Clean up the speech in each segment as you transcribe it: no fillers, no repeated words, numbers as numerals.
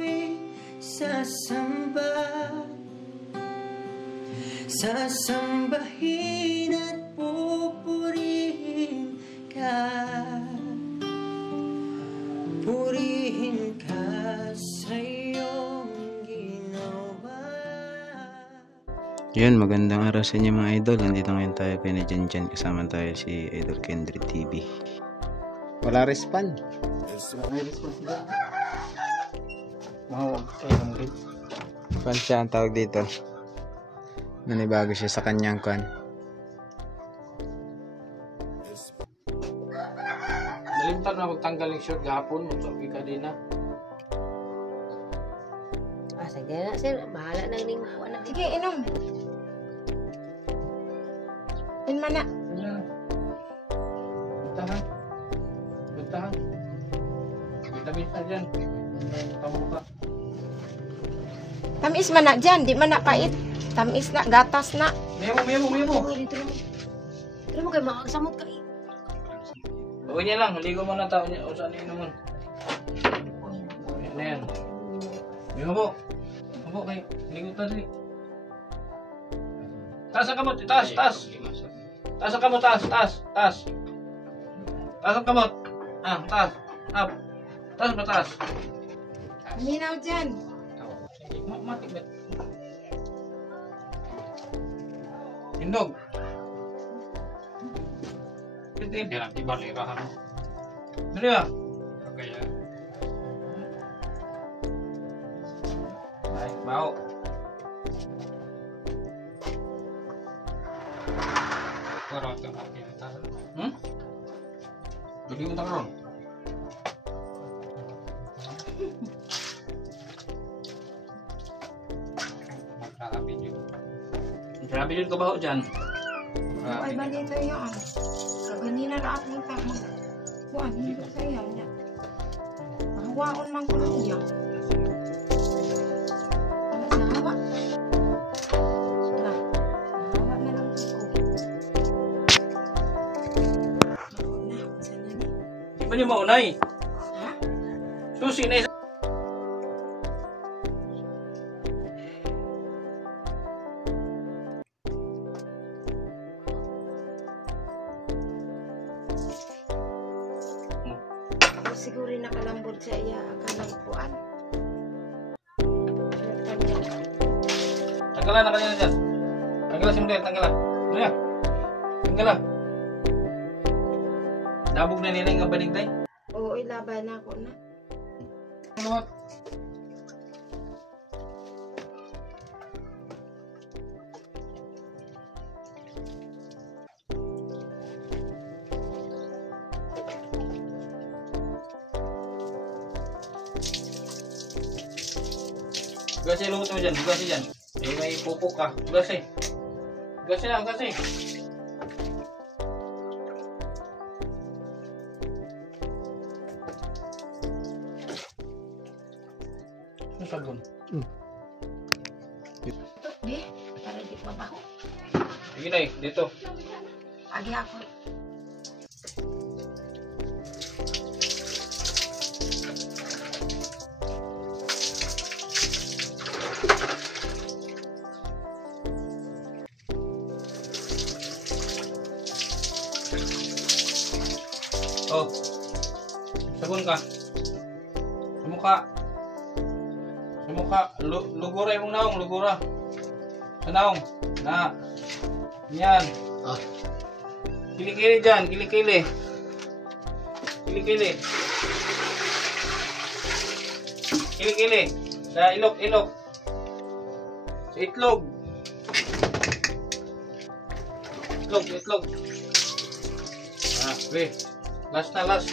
ako'y sasamba, sasambahin at pupurihin ka, purihin ka sa iyong ginawa. Yun, magandang araw sa inyo mga idol. Nandito ngayon tayo kay na Jan. Kasama tayo si Idol Kendrick TV. Wala respond. May respond sila. Mahawag kayo ng rin. Kwan siya ang tawag dito. Nanibago siya sa kanyang kwan. Nalimtan na magtanggal ng short gahapon. Magsabi ka din na. Sige na sir, bahala na ining kuha na. Sige, inom. Inman na. Bitahan. Bitahan. Bita-bita dyan. Tamo ka. Tamis man na dyan, di man na pait. Tamis na, gatas na. Memo. Uy, dito mo. Dito mo kayo makakasamot ka. Gawin niya lang. Ligo mo na tao niya. O saan inuman. Ayan na yan. Memo po. Memo kayo. Ligo tayo dali. Taas ang kamot. Taas. Taas ang kamot. Taas. Taas ang kamot. Taas. Up. Taas ba taas? Minaw dyan. Matik bet. Indog. Hindi lang ibalirahan mo. Dali ba? Kaya. Ay, bau. Kurang tengah kita. Jadi kita kurang. Grabe yun kabaho dyan. Ay, bali ito yun. Kaganina na ako ng tama. Buwan, hindi ko sa'yo niya. Mahawaon man ko lang niya. Alas na hawa. Nahawa na lang ko. Ako na, saan na niya? Di ba niyo maunay? Ha? Susi na isa. Siguro nakalambot sa iya kanang kuan. Tanggalan na kanina dyan. Tanggalan si Miguel, tanggalan. Ano yan? Tanggalan. Dabog na nila yung banig tayo. Oo, ilaban na ako na. Ano? Hugasin lumot mo dyan, hugasin dyan. Eh, may pupok ka. Hugasin. Hugasin na, hugasin. Ano sabon? Di, para di mabaho. Sige na eh, dito. Agi ako. Oh. Sabon ka. Sa mukha. Sa mukha. Lugura yung naong, lugura. Sa naong. Na. Yan. Kilikili dyan, kilikili. Kilikili. Kilikili. Sa ilok. Sa itlog. Itlog. Weh. Last na, last.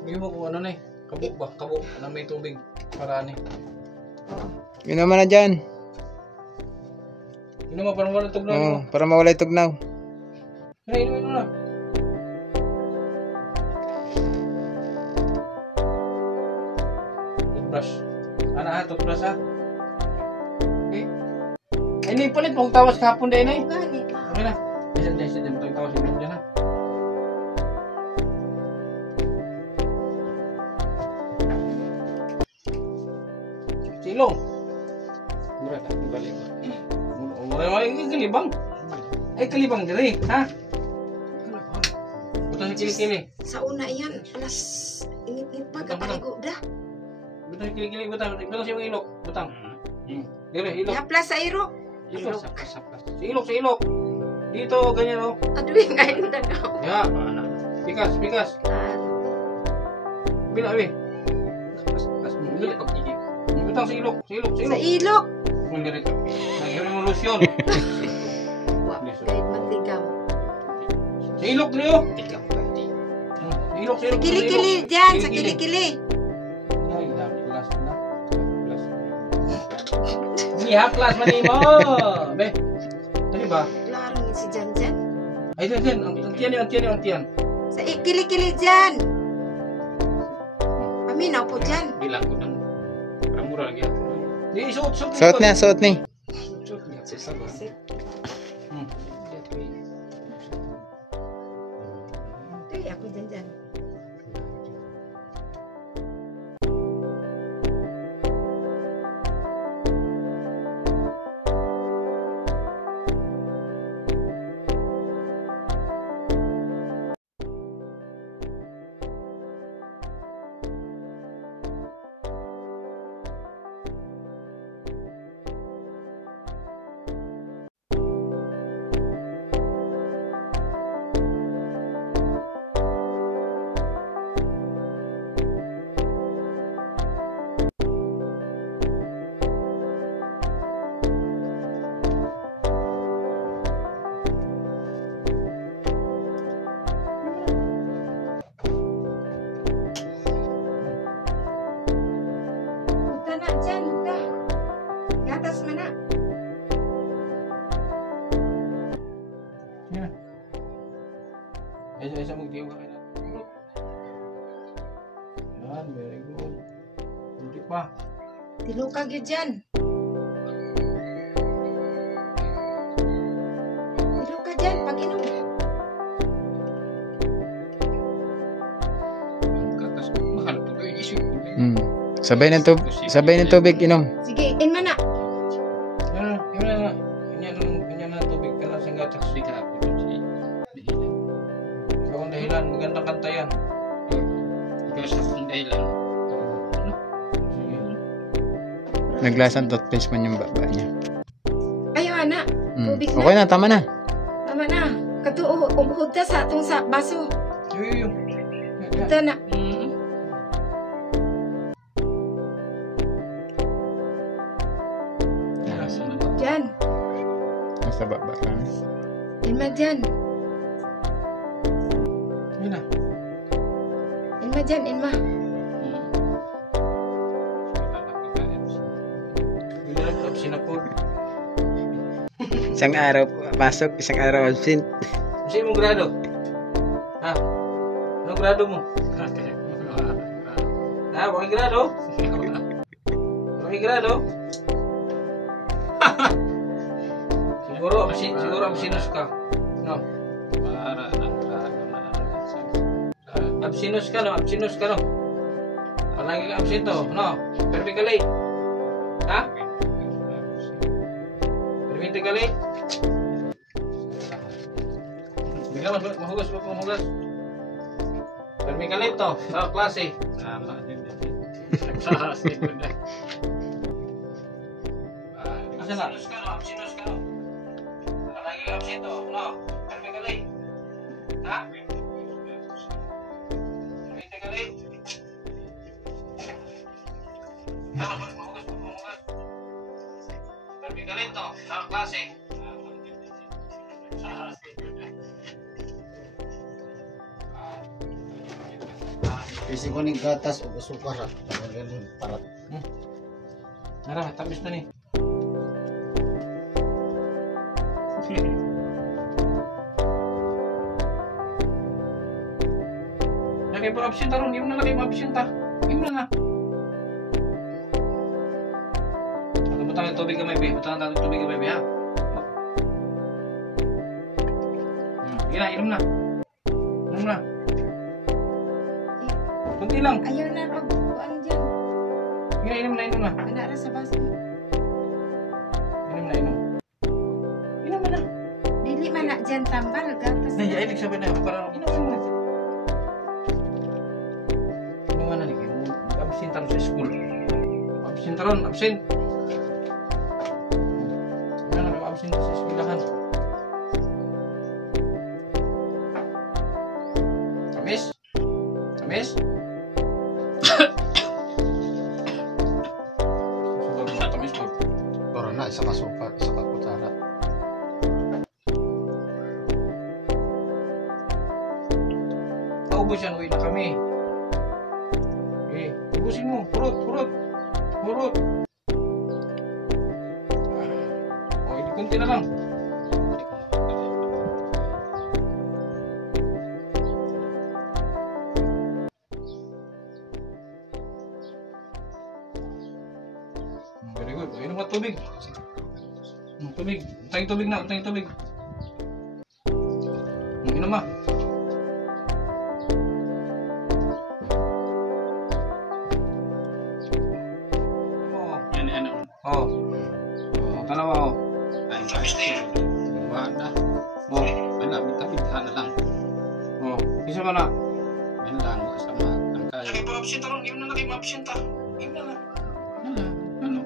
Bigyan mo kung ano na eh. Kabuk ba? Kabuk na may tubig. Para ano eh. Yun naman na dyan. Yun naman, parang wala tugnaw. Oo, para mawala yung tugnaw. Inumin mo na. Toothbrush. Ana toothbrush ha. Okay. Ay ni palit pag tawas kahapon din ay. Gani pa. Okay na. Diyan tawas din diyan ha. Silong. Mura ta balik. Mura kalibang. Ay kalibang diri, ha? Butang kili-kili. Sa una yan, alas init-init pa kapaligo dah. Butang kili-kili butang sa ilok, butang. Dire ilok. Yaplas sa iro. Ilok. Sa ilok. Dito ganyan oh. Aduh, ngayon na daw. Ya. Pikas. Bila abi. Butang sa ilok. Sa ilok. Kung dire ka. Nagyan mo lotion. Wah, kahit mantigam. Sa ilok dire oh. Ilok. Sa kili-kili dyan, sa kili-kili. Ay, dami kelas na. Ini haplas man mo. Be. Ano ba? Larang si Jan. Ay, diyan. Ang tiyan. Sa kili-kili dyan. Amin, po dyan. Bilang ko nang mura lagi. Di suot. Suot na. Suot niya. Ito, ako dyan. Punta na dyan, punta. Gatas mo na. Yan. Isa magdiyo ka na. Yan, very good. Hindi pa. Tilukag yun dyan. Tilukag dyan, pag-inom. Kakas mahal po kayo isip. Sabay ng tubig inom. Sige, in man na. Yan na tubig ka lang sa gatas. Di ka ako dun si ikaw ang dahilan, magandang kanta yan. Ikaw sa ang dahilan. Naglasang toothpaste man yung baba niya. Ayaw, anak. Tubig na. Okay na, tama na. Tama na. Katuo, umuhod ta sa atong sa baso. Yung. Punta na. Dyan. Nasa baba ka na. Ilma dyan. Yun na. Ilma dyan, Ilma. Bilang sinapod. Isang araw pasok, isang araw absent. Kasi mong grado? Ha? Anong grado mo? Ha? Bakit grado? Bakit grado? Siguro absinus ka. No? Absinus ka no? Palagi ka absento, no? Perfectly. Ha? Perfectly. Bigla mahugas. Perfectly to, sa klase. Asa na? Absinus ka no? Palagi ka absento, no? Perfectly. Ha? Perfectly. Mahugas. Perfectly to, sa klase. Kasi ko ning gatas o sukar ha. Para Nara, tamis na ni. Lagi pa absent ron, hindi mo na lagi ma-absent ha. Hindi mo na. butang ng tubig kamay, be. Butang ng tubig kamay, be, ha? Sige na, inom na. Inom na. Kunti lang. Ayaw na raw. Kuan dyan. Sige na, inom na, inom na. Wala ra sa baso. Inom na, inom. Inom na. Dili man na dyan tambal. Gatas Hindi, ay, nagsabi na. Parang, inom na. Inom na, Nick. Absent tayo sa school. Absent tayo, absent. Ano na, absent sa eskwelahan. Kamis? Kamis? Susunod mo, Kamis po. Pero na, isa ka suka, isa ka kutsara. Paubos yan, uwi na kami. Ubusin mo, purot, purot. Purot. O, hindi kunti na lang. Very good. Inom ka tubig. Tubig. Tayong tubig na. Tayong tubig. Inom ma. Oh. Oh, tanawa oh. Ay, wala. Oh. Wala, bita-bita na lang. Oh. Isa man na. Yan lang, sama ang kaya. Lagi pa absent ron. Inom na lagi ma-absent ah. Inom na lang. Ano?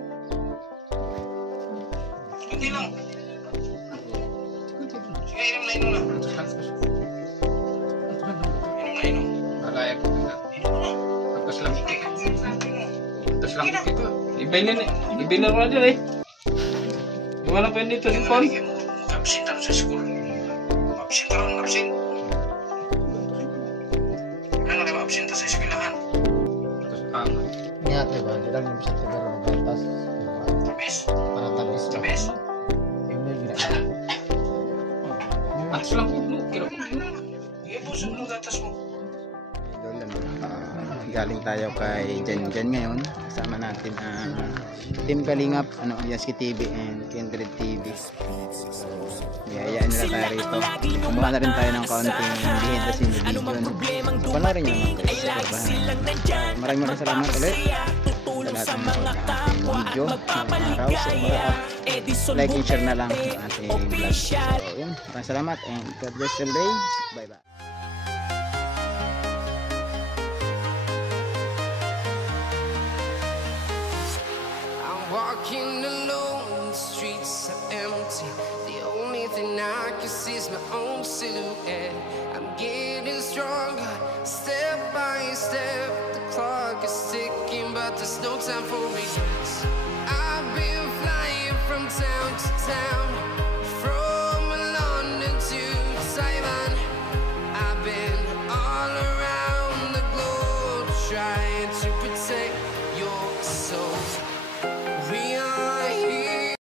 Hindi lang. Sige, inom na, inom na. Inom na, inom. Kalaya ko na. Tapos lang. Tapos lang ito. Ibilin mo na dyan eh. Iwanan pa yun dito, sipon. Absent ako sa school. Absent ako, absent. Ano na absent sa eskwelahan? Tapos niya, diba? Di lang yung sa tigara magatas. Tabis? Para tabis. Tabis? Hindi, ginagawa. Tapos lang ito. Kilo. Ibuso mo ng gatas mo. Idol, galing tayo kay Jen ngayon. Kasama natin ang Team Kalingap, Yaski TV and Kindred TV. Yayaan nila tayo rito. Kumuha na rin tayo ng kaunting behind the scene video. Panoorin nyo naman guys. Maraming salamat ulit sa lahat ng ating video ngayong araw. So like and share na lang ang ating vlog. So yun, maraming salamat and God bless your day. Bye bye. Walking alone, the streets are empty. The only thing I can see is my own silhouette. I'm getting stronger, step by step. The clock is ticking, but there's no time for regrets. I've been flying from town to town, from London to Taiwan. I've been all around the globe, trying to protect your soul.